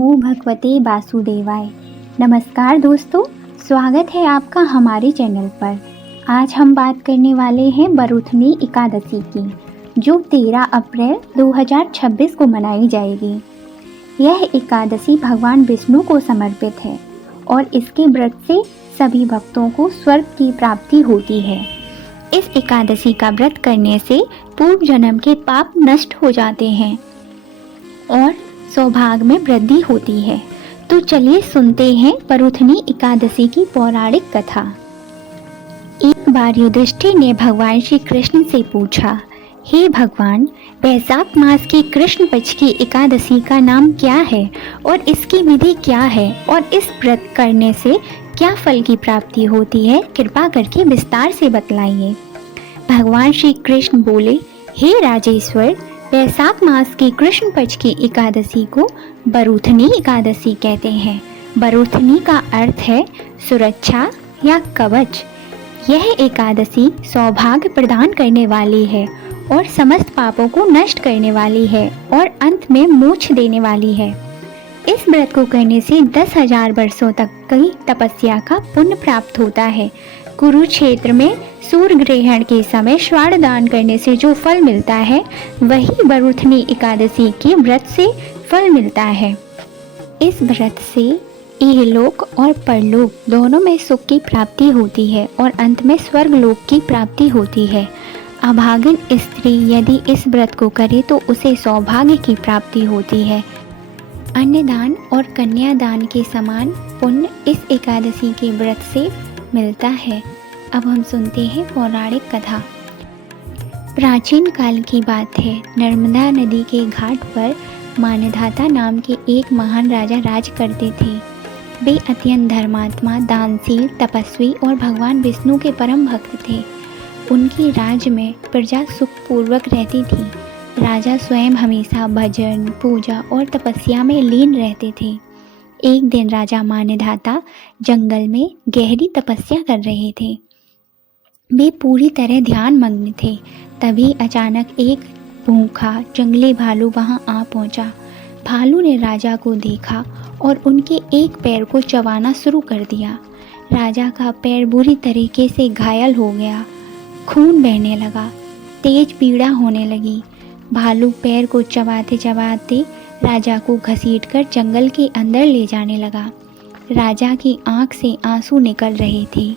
नमो भगवते वासुदेवाय। नमस्कार दोस्तों, स्वागत है आपका हमारे चैनल पर। आज हम बात करने वाले हैं बरुथनी एकादशी की, जो 13 अप्रैल 2026 को मनाई जाएगी। यह एकादशी भगवान विष्णु को समर्पित है और इसके व्रत से सभी भक्तों को स्वर्ग की प्राप्ति होती है। इस एकादशी का व्रत करने से पूर्व जन्म के पाप नष्ट हो जाते हैं और सौभाग्य में वृद्धि होती है। तो चलिए सुनते हैं बरुथनी एकादशी की पौराणिक कथा। एक बार युधिष्ठिर ने भगवान श्री कृष्ण से पूछा, हे भगवान, वैशाख मास की कृष्ण पक्ष की एकादशी का नाम क्या है और इसकी विधि क्या है और इस व्रत करने से क्या फल की प्राप्ति होती है? कृपा करके विस्तार से बतलाइए। भगवान श्री कृष्ण बोले, हे राजेश्वर, वैशाख मास की कृष्ण पक्ष की एकादशी को बरुथनी एकादशी कहते हैं। बरुथनी का अर्थ है सुरक्षा या कवच। यह एकादशी सौभाग्य प्रदान करने वाली है और समस्त पापों को नष्ट करने वाली है और अंत में मोक्ष देने वाली है। इस व्रत को करने से 10,000 वर्षों तक की तपस्या का पुण्य प्राप्त होता है। कुरुक्षेत्र में सूर्य ग्रहण के समय श्राद्ध दान करने से जो फल मिलता है, वही बरुथनी एकादशी के व्रत से फल मिलता है। इस व्रत से इहलोक और परलोक दोनों में सुख की प्राप्ति होती है और अंत में स्वर्ग लोक की प्राप्ति होती है। अभागिन स्त्री यदि इस व्रत को करे तो उसे सौभाग्य की प्राप्ति होती है। अन्नदान और कन्यादान के समान पुण्य इस एकादशी के व्रत से मिलता है। अब हम सुनते हैं पौराणिक कथा। प्राचीन काल की बात है। नर्मदा नदी के घाट पर मानधाता नाम के एक महान राजा राज करते थे। वे अत्यंत धर्मात्मा, दानशील, तपस्वी और भगवान विष्णु के परम भक्त थे। उनकी राज्य में प्रजा सुखपूर्वक रहती थी। राजा स्वयं हमेशा भजन, पूजा और तपस्या में लीन रहते थे। एक दिन राजा मानधाता जंगल में गहरी तपस्या कर रहे थे। वे पूरी तरह ध्यान मग्न थे। तभी अचानक एक भूखा जंगली भालू वहां आ पहुंचा। भालू ने राजा को देखा और उनके एक पैर को चबाना शुरू कर दिया। राजा का पैर बुरी तरीके से घायल हो गया। खून बहने लगा, तेज पीड़ा होने लगी। भालू पैर को चबाते चबाते राजा को घसीटकर जंगल के अंदर ले जाने लगा। राजा की आंख से आंसू निकल रहे थे।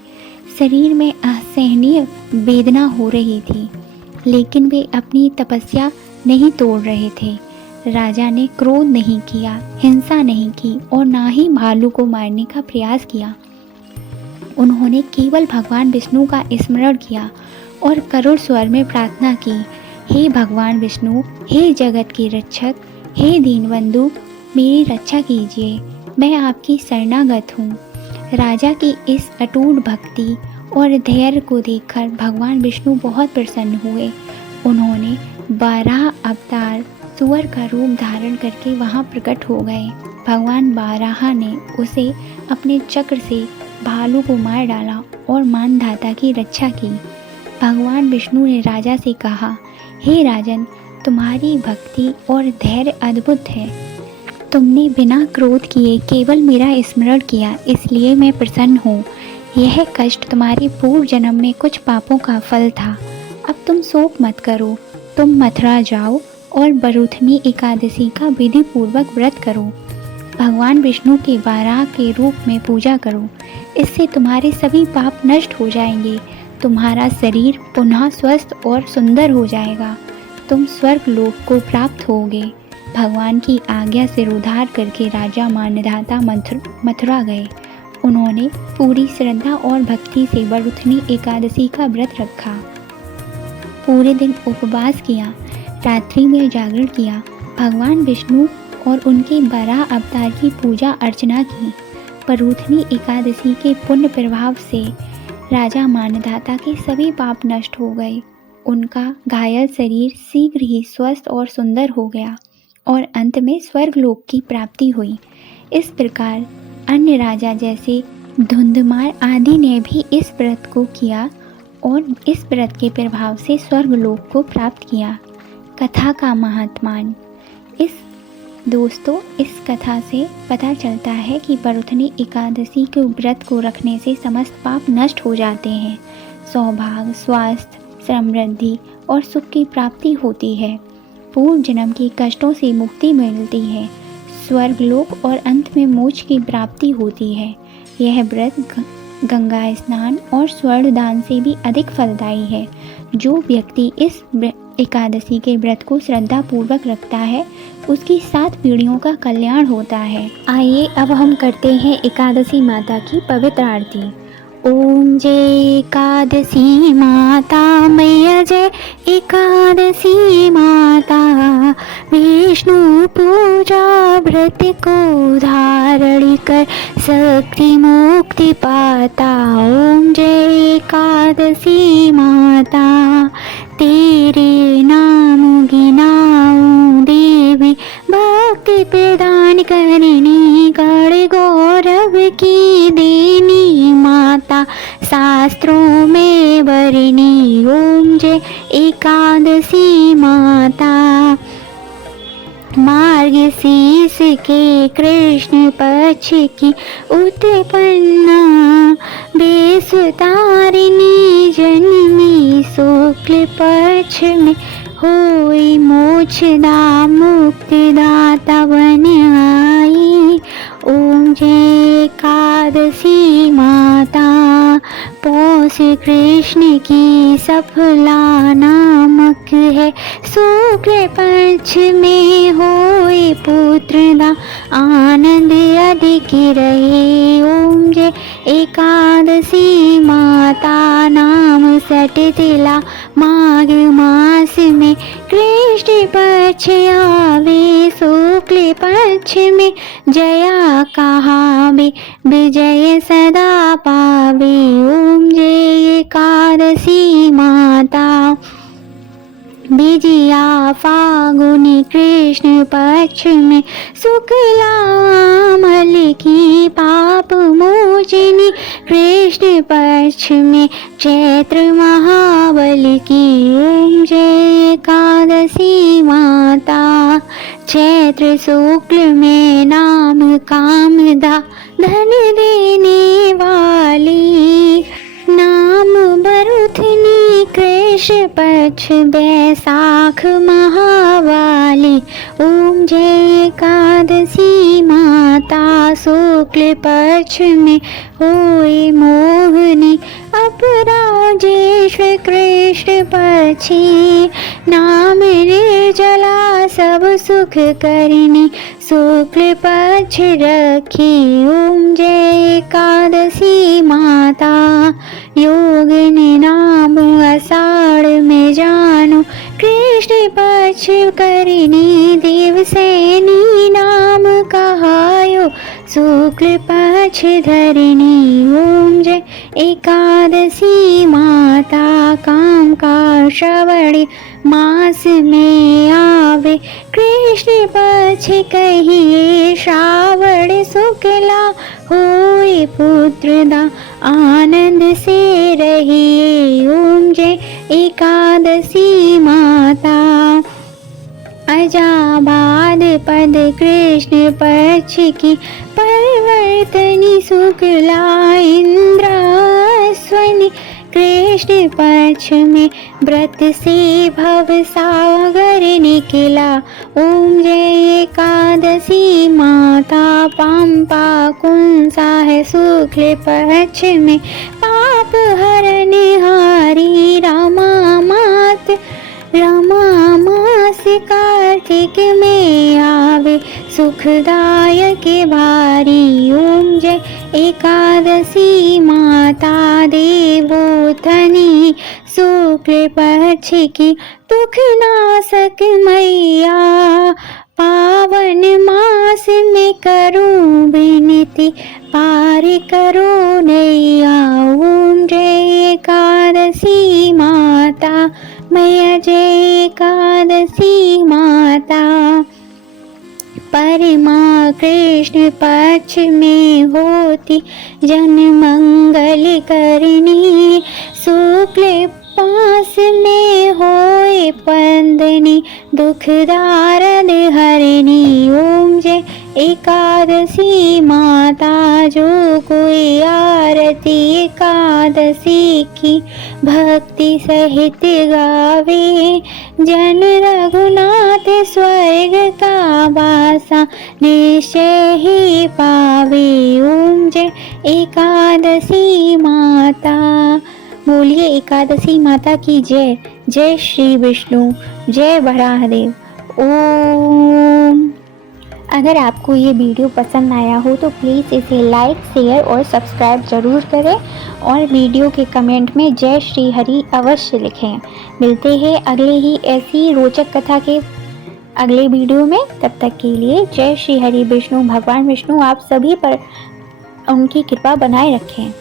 शरीर में असहनीय वेदना हो रही थी, लेकिन वे अपनी तपस्या नहीं तोड़ रहे थे। राजा ने क्रोध नहीं किया, हिंसा नहीं की और ना ही भालू को मारने का प्रयास किया। उन्होंने केवल भगवान विष्णु का स्मरण किया और करुण स्वर में प्रार्थना की, हे भगवान विष्णु, हे जगत के रक्षक, हे दीनबंधु, मेरी रक्षा कीजिए, मैं आपकी शरणागत हूँ। राजा की इस अटूट भक्ति और धैर्य को देखकर भगवान विष्णु बहुत प्रसन्न हुए। उन्होंने 12 अवतार सुअर का रूप धारण करके वहां प्रकट हो गए। भगवान बाराहा ने उसे अपने चक्र से भालू को मार डाला और मानधाता की रक्षा की। भगवान विष्णु ने राजा से कहा, हे राजन, तुम्हारी भक्ति और धैर्य अद्भुत है। तुमने बिना क्रोध किए केवल मेरा स्मरण किया, इसलिए मैं प्रसन्न हूँ। यह कष्ट तुम्हारे पूर्व जन्म में कुछ पापों का फल था। अब तुम शोक मत करो। तुम मथुरा जाओ और बरुथनी एकादशी का विधि पूर्वक व्रत करो। भगवान विष्णु के वाराह के रूप में पूजा करो। इससे तुम्हारे सभी पाप नष्ट हो जाएंगे। तुम्हारा शरीर पुनः स्वस्थ और सुंदर हो जाएगा। तुम स्वर्ग लोक को प्राप्त होगे। भगवान की आज्ञा से उद्धार करके राजा मानधाता मथुरा गए। उन्होंने पूरी श्रद्धा और भक्ति से बरुथनी एकादशी का व्रत रखा। पूरे दिन उपवास किया, रात्रि में जागरण किया, भगवान विष्णु और उनके 12 अवतार की पूजा अर्चना की। बरुथनी एकादशी के पुण्य प्रभाव से राजा मानधाता के सभी पाप नष्ट हो गए। उनका घायल शरीर शीघ्र ही स्वस्थ और सुंदर हो गया और अंत में स्वर्ग लोक की प्राप्ति हुई। इस प्रकार अन्य राजा जैसे धुंधमार आदि ने भी इस व्रत को किया और इस व्रत के प्रभाव से स्वर्ग लोक को प्राप्त किया। कथा का महात्म्य। इस दोस्तों, इस कथा से पता चलता है कि बरुथनी एकादशी के व्रत को रखने से समस्त पाप नष्ट हो जाते हैं, सौभाग्य, स्वास्थ्य, समृद्धि और सुख की प्राप्ति होती है, पूर्व जन्म के कष्टों से मुक्ति मिलती है, स्वर्गलोक और अंत में मोक्ष की प्राप्ति होती है। यह व्रत गंगा स्नान और स्वर्ण दान से भी अधिक फलदायी है। जो व्यक्ति इस एकादशी के व्रत को श्रद्धा पूर्वक रखता है, उसकी 7 पीढ़ियों का कल्याण होता है। आइए अब हम करते हैं एकादशी माता की पवित्र आरती। ओम जय एकादशी माता मैया, जय एकादशी माता, विष्णु पूजा व्रत को धारण कर शक्ति मुक्ति पाता। ओम जय एकादशी माता, तेरे नाम गिनाऊं देवी, भक्ति प्रदान करनी, गण गौरव की देनी माता, शास्त्रों में वरनी। ओम जय एकादशी माता, मार्गशीर्ष के कृष्ण पक्ष की उत्पन्ना, बेसुतारिणी जन्मी शुक्ल पक्ष में, होई मोक्षदा मुक्तिदाता बन आई। ओम जय एकादशी माता, पौष कृष्ण की सफला नामक है, शुक्ल पक्ष में होए पुत्रदा, आनंद अधिक रहे। ओम जय एकादशी माता, नाम सटतिला माघ मास में, कृष्ण पक्ष आवे, शुक्ल पक्ष में जया कहावे, विजय सदा पावे। ओम जय एकादशी माता, विजया फागुनी कृष्ण पक्ष में, शुक्लामल की पाप मोचिनी, कृष्ण पक्ष में चैत्र महाबल की। ओम जय एकादशी माता, चैत्र शुक्ल में नाम कामदा, धन देने वाली, नाम बरुथनी कृष्ण पक्ष बैसाख महावाली। ओम जय एकादशी माता, शुक्ल पक्ष में होए मोहनी, अपराजेश्वर कृष्ण पक्षी, नाम निर्जला सब सुख करनी, शुक्ल पक्ष रखी। ओम जय एकादशी माता, योग नाम आषाढ़ में जानो, कृष्ण पक्ष करनी, देवसैनी नाम कहायो, शुक्ल पक्ष धरणी। ओम जय एकादशी माता, काम का श्रवण मास में आवे, कृष्ण पक्ष कहिए, श्रावण शुक्ला होए पुत्रदा, आनंद से रहिए। ओम जय एकादशी माता, अजाबाद पद कृष्ण पक्ष की, परिवर्तनी शुक्ला इंद्रास्वनी, कृष्ण पक्ष में व्रत से भव सागर निकला। ओम जय एकादशी माता, पंपा कुंसा है शुक्ल पक्ष में, पाप हरण हारी, रमा मास कार्तिक में आवे, सुखदायक भारी। ओम जय एकादशी माता, देवोत्थनी शुक्ल पक्ष की, दुख नाशक मैया, पावन मास में करूं विनती, पार करो नैया। ओम जय एकादशी माता मैया, जय एकादशी माता, परमा कृष्ण पक्ष में होती, जन मंगल करनी, शुक्ल पास में होए पंदनी दुख दारद हरनी। ओम जय एकादशी माता जो कोई आरती एकादशी की भक्ति सहित गावे। जन रघुनाथ स्वर्ग का वासा निश्चय ही पावे। ओम जय एकादशी माता। बोलिए एकादशी माता की जय। जय श्री विष्णु, जय वराहदेव। ओम। अगर आपको ये वीडियो पसंद आया हो तो प्लीज़ इसे लाइक, शेयर और सब्सक्राइब ज़रूर करें और वीडियो के कमेंट में जय श्री हरि अवश्य लिखें। मिलते हैं अगले ही ऐसी रोचक कथा के अगले वीडियो में। तब तक के लिए जय श्री हरि। विष्णु भगवान विष्णु आप सभी पर उनकी कृपा बनाए रखें।